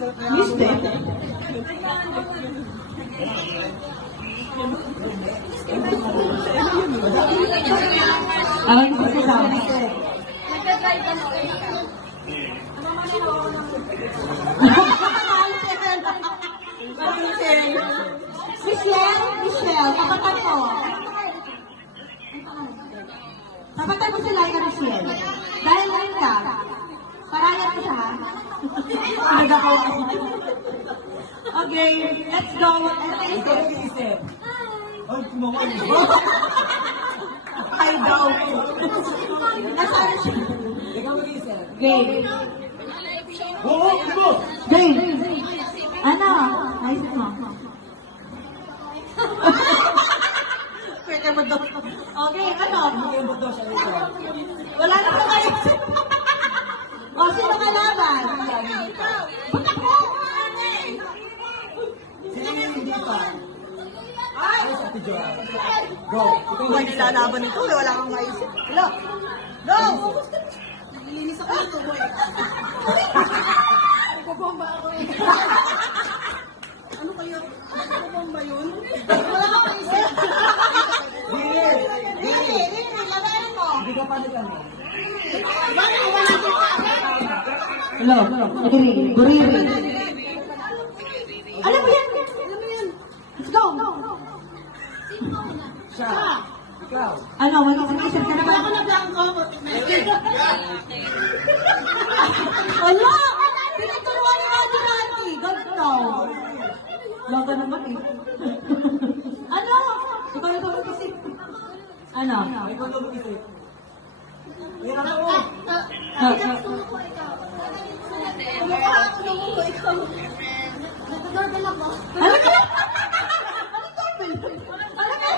Mistake? Ang sasama. Michelle, kapatan mo. Kapatan mo si Laika, Michelle. Dahil rin ka, parayan ko siya, ha? Okay, let's go. Isip. Ay daw. Nasaan siya? Game. Game. Ano? Naisip mo? Pwede mo daw. Okay, ano? Wala na ka kayo. O, sino kalaban? Ba't ako? Sino yung hindi pa? Ay! Go! Ikaw ba nilalaban ito? Wala kang maisip. Hello? Go! Nagiinis ako ito, boy. Nagpapomba ako eh. Ano kayo? Nagpapomba yun? Wala kang maisip. Really? Labanan mo. Hindi ka pa nagano. Hello? Guriri. Alam mo yan? Let's go! Siya. Ikaw. Ano, mag-isip ka na ba? Ako na blanco. Wala! Pinaturuan ni Ate Randy. Ganto. Laga naman eh. Ano? Ikaw na ito mag-isip. Ano? Ikaw na mag-isip. Hirap mo. Nagdodorbel ako. Ano ka? Ano doorbell? Ano ka?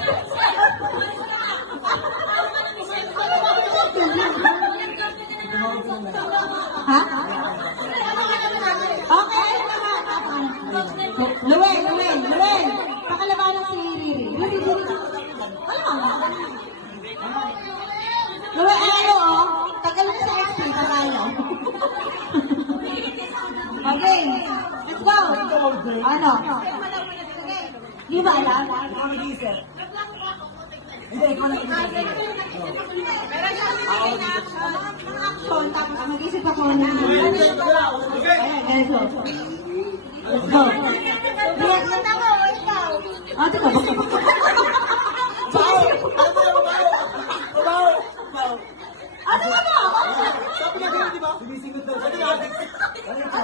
Ha? Okay, ano naman? Luwen. Pakalabanan si Riri. Ano? Luwen, ano oh? Tagal mo sa XP, tayo. Okay, let's go. Ano? Di ba alam? Ikaw mag-isip. Hindi, ikaw na mag-isip. Action, tapos mag-isip ako na. Ayan, ganito. Let's go. Ah, ito ba? Ano ba ba? Sabi niya ganyan, di ba? Sumisingot daw. Sabi niya. Ano ito?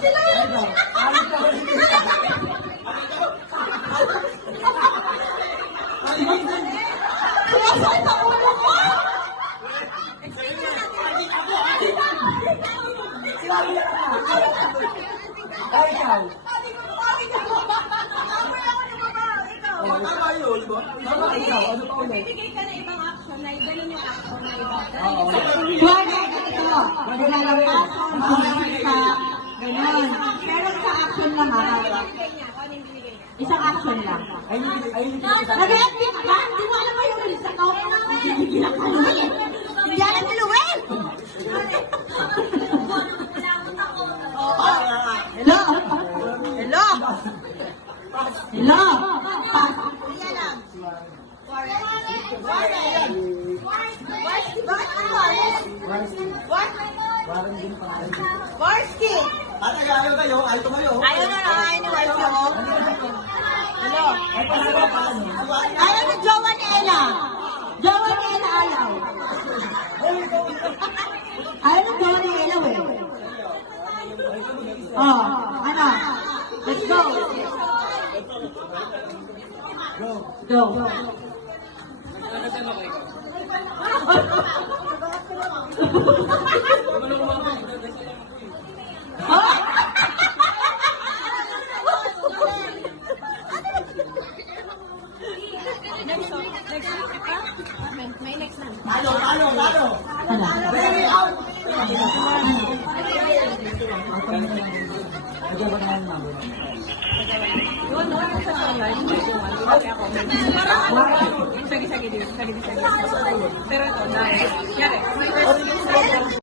Sila yun. Sinasal sa ulo ko. Sinabi niya na. Ay, ikaw. Tama yun, di ba? Tama ikaw. Ano pa ulit? Bibigay ka na ibang action na ganun yung action na iba. Pwede, ganito. Maglalabas sa ganon. Pero sa action lang ha. Isang action lang. Ayun. Nag-FB ka ba? Hindi mo alam mo yung release ako? Hindi na ka Luwen. Hindi alam ni Luwen. Hello? Hello? Hello? Varsky! Ate, ayaw kayo? Ayaw kayo? Ayaw na lang, ayaw ni Varsky. Hello? Ay, paano paano? Ayaw ni Jowa ni Ella. Jowa ni Ella ayaw. Ayaw ni Jowa ni Ella eh. Oh, ano? Let's go. Go. May next na. Ano? Very out! Ayaw ba naman namin? Doon sa online. Sige. Pero ito,